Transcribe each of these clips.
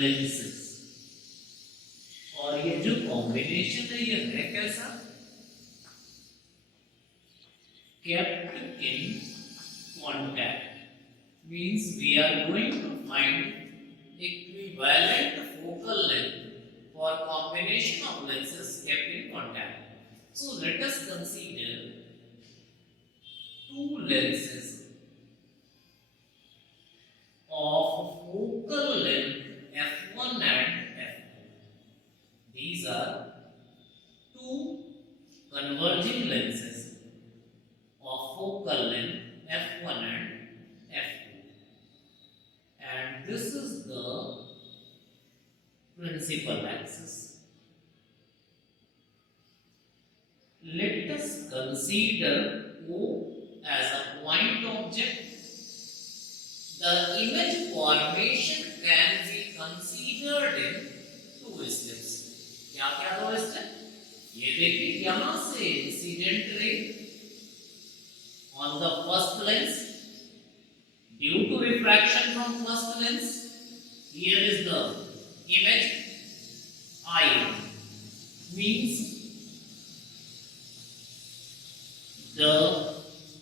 Lenses. और ये जो कॉम्बिनेशन है ये है कैसा? Kept in contact means we are going to find equivalent focal length for combination of lenses kept in contact. So let us consider two lenses of focal length f1 and f2. These are two converging lenses of focal length f1 and f2, and this is the principal axis. Let us consider O as a point object. The image formation can be considered in two steps. क्या क्या दो step? ये देखिए, यहां से incident ray on the first lens due to refraction from first lens. Here is the image I means the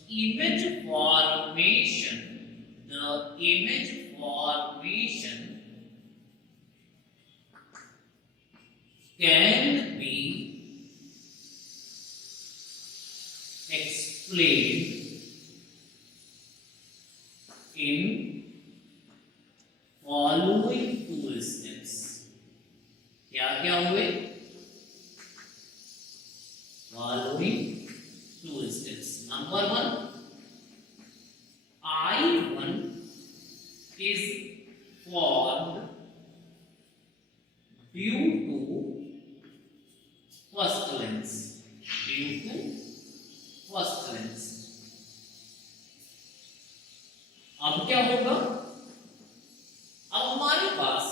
image formation can be explained in following two steps. क्या क्या हुए? Following two steps. Number one, I1 is formed due to first lens. अब क्या होगा? अब हमारे पास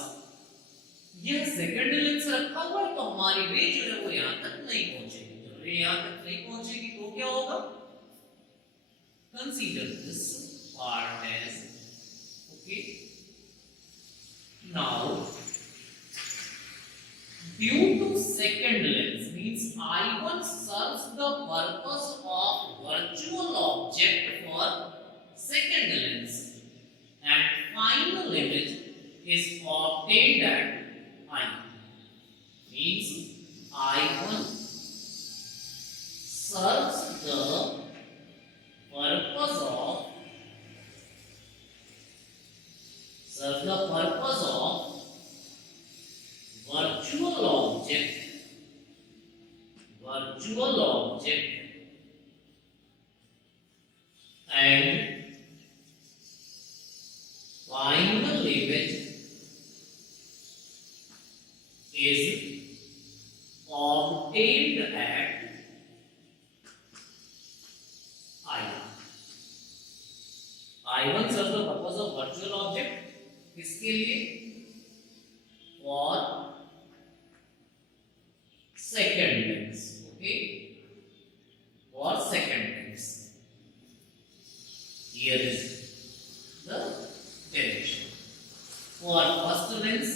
यह second lens रखा हुआ है, तो हमारी रे जो है वो यहां तक नहीं पहुंचेगी। जब रे यहां तक नहीं पहुंचेगी तो क्या होगा? Consider this part as okay. Now due to second lens means I1 serves the purpose of virtual object for second lens, and final image is obtained at I. Means I1 serves the purpose of virtual object and final image is obtained at I. I1 serves the purpose of virtual object. किसके लिए? For second lens. Okay, for second lens. Here is the direction. For first lens,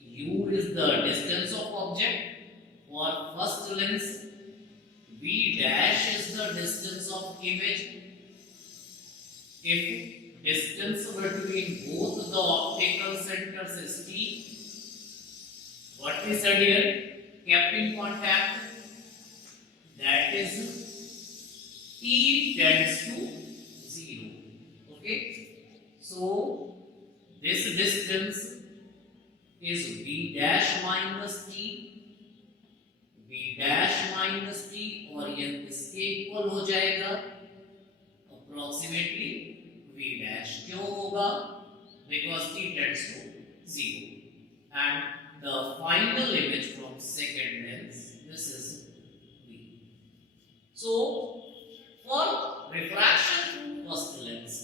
U is the distance of object. For first lens, V dash is the distance of image. If distance between both the optical centers is T, what we said here? Kept in contact, that is T tends to 0. Okay, so this distance is V dash minus T, और यह किसके equal हो जाएगा? Approximately V dash. क्यों होगा? Because T tends to 0, and the final image from second lens, this is V. So for refraction through first lens,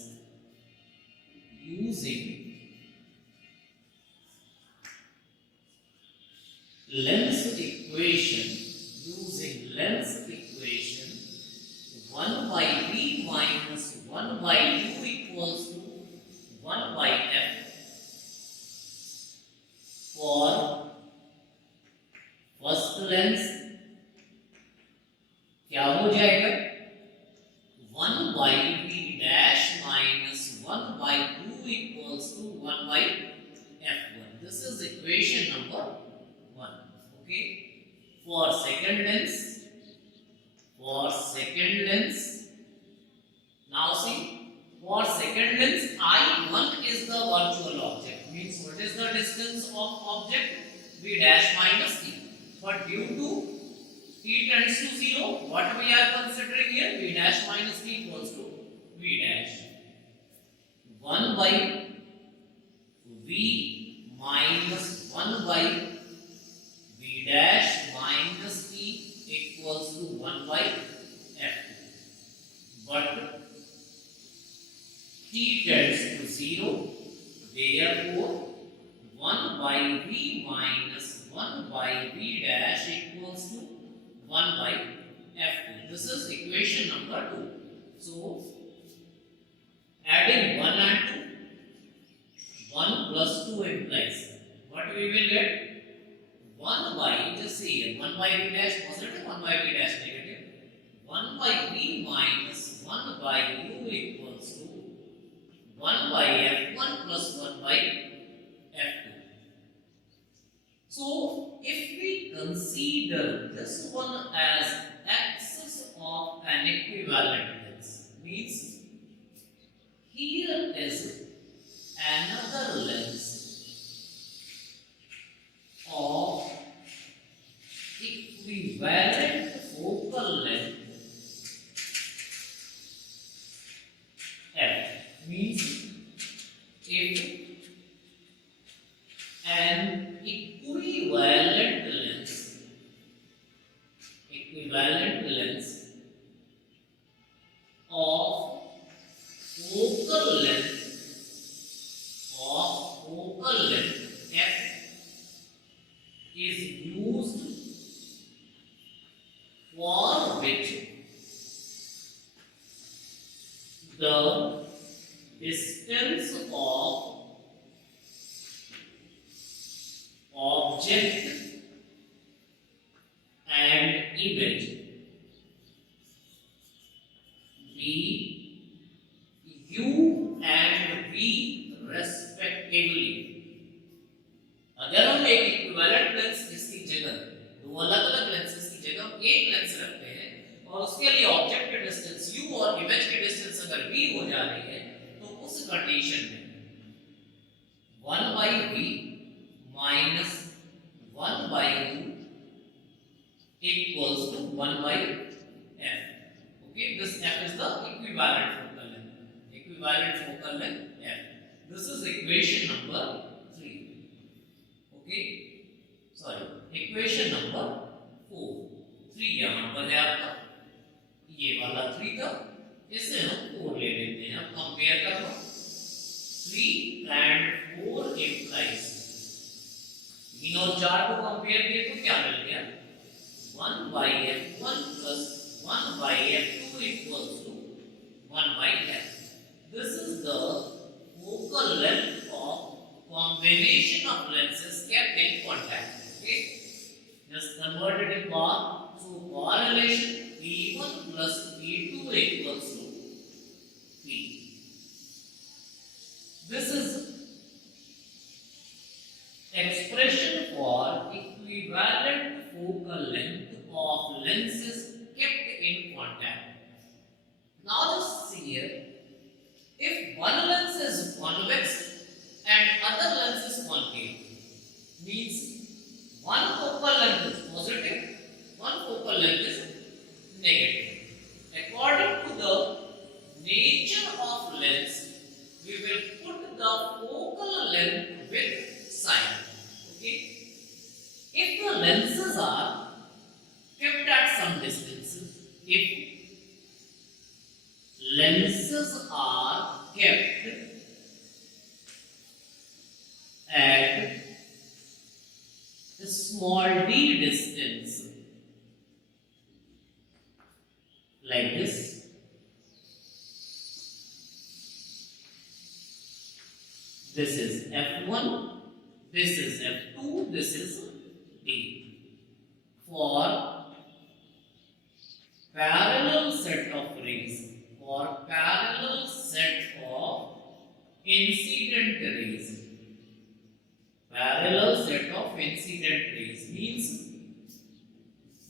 using lens equation, 1 by V minus 1 by U equals to 1 by F. equals to 1 by f1. This is equation number 1. Okay. For second lens, now see, for second lens, I1 is the virtual object. Means what is the distance of object? V dash minus t. But due to t tends to 0, what we are considering here? V dash minus t equals to V dash 1 by V minus 1 by V dash minus t equals to 1 by f2. But t tends to 0, therefore 1 by V minus 1 by V dash equals to 1 by f2. This is equation number 2. So, adding 1 and 2, 1 plus 2 implies what we will get? 1 by, just see here, 1 by V dash positive, 1 by V dash negative. 1 by V minus 1 by U equals to 1 by f1 plus 1 by f2. So, if we consider this one as axis of an equivalent lens, means here is another lens of equivalent focal length f. Means if an equivalent lens of focal length f is used for which the distance of object and image be u and v respectively. अगर हम एक equivalent lens इसकी जगह दो अलग अलग lenses की जगह एक लेंस रखते हैं और उसके लिए ऑब्जेक्ट की डिस्टेंस u और इमेज की डिस्टेंस अगर v हो जा रही है तो उस कंडीशन में 1 by v minus 1 by u equals to 1 by f. Okay, this f is the equivalent focal length. Equivalent focal length f. This is equation number 3. Okay, sorry, equation number 4. 3 यहाँ पर है आपका, ये वाला 3 था, इसे हम 4 ले लेते हैं. अब कंपेयर करो, 3 and 4 implies 3 और 4 को कंपेयर किए तो क्या मिल गया? 1 by f1 plus 1 by f2 equals to 1 by f. This is the focal length of combination of lenses kept in contact. Okay, just convert it in bar. So correlation p1 plus p2 equals to 3. This is expression for equivalent focal length of lenses kept in contact. Now just see here, if one lens is convex and other lens is concave, means one focal length is positive, one focal length is negative. According to the nature of lens, we will put the focal length with sign. Okay, if the lenses are kept at some distances, if lenses are kept at a small d distance like this, this is f1, this is f2, this is d. For parallel set of rays, for parallel set of incident incident rays. Parallel set of incident rays means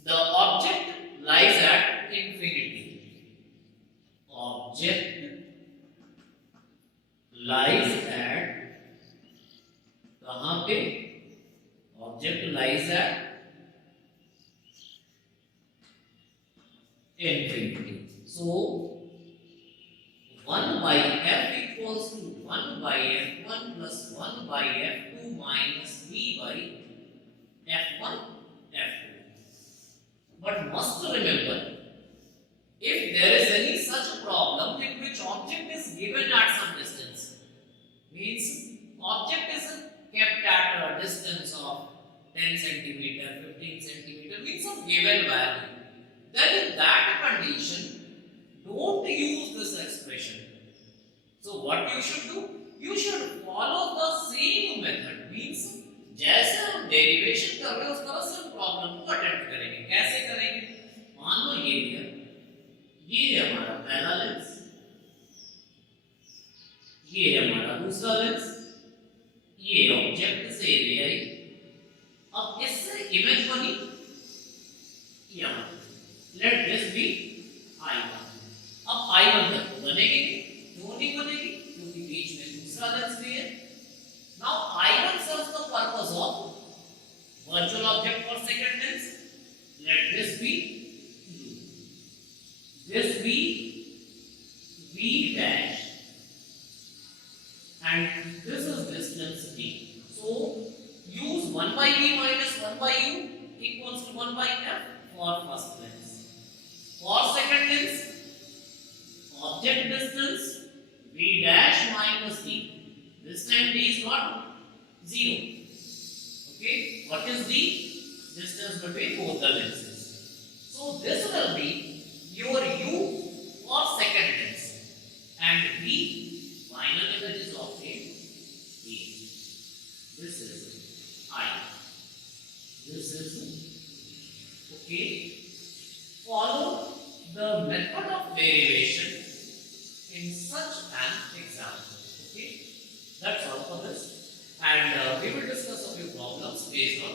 the object lies at infinity. Object lies at कहाँ पे? Object lies at infinity. So 1 by f equals to 1 by f1 plus 1 by f2 minus b by f1 f2. But must remember, if there is any such problem in which object is given at some distance, means object is kept at a distance of 10 centimeter, 15 centimeter, means some given value, then in that condition, don't use this expression. So what you should do? You should follow the same method. Means जैसे हम derivation कर रहे हैं उस तरह से हम problem को अटेम्प्ट करेंगे. कैसे करेंगे? मान लो ये लिया, ये है हमारा पहला लेंस, ये है हमारा दूसरा लेंस, ये ऑब्जेक्ट से एरिया है. अब इससे इमेज बनी यहाँ. Let this be I1. अब I1 तक तो बनेगी क्यों नहीं बनेगी? क्योंकि बीच में दूसरा लेंस भी है. Now I1 serves the purpose of virtual object for second lens. Let this be U. This be V dash, and this is distance D. So use 1 by V minus 1 by U equals to 1 by F for first lens. For second lens, object distance V dash minus D. This time D is not 0. Okay, what is D? Distance between both the lenses. So this will be your U for second lens, and V final image is obtained here. This is I. This is okay. Follow the method of derivation in such an example. Okay, that's all for this, and we will discuss a few problems based on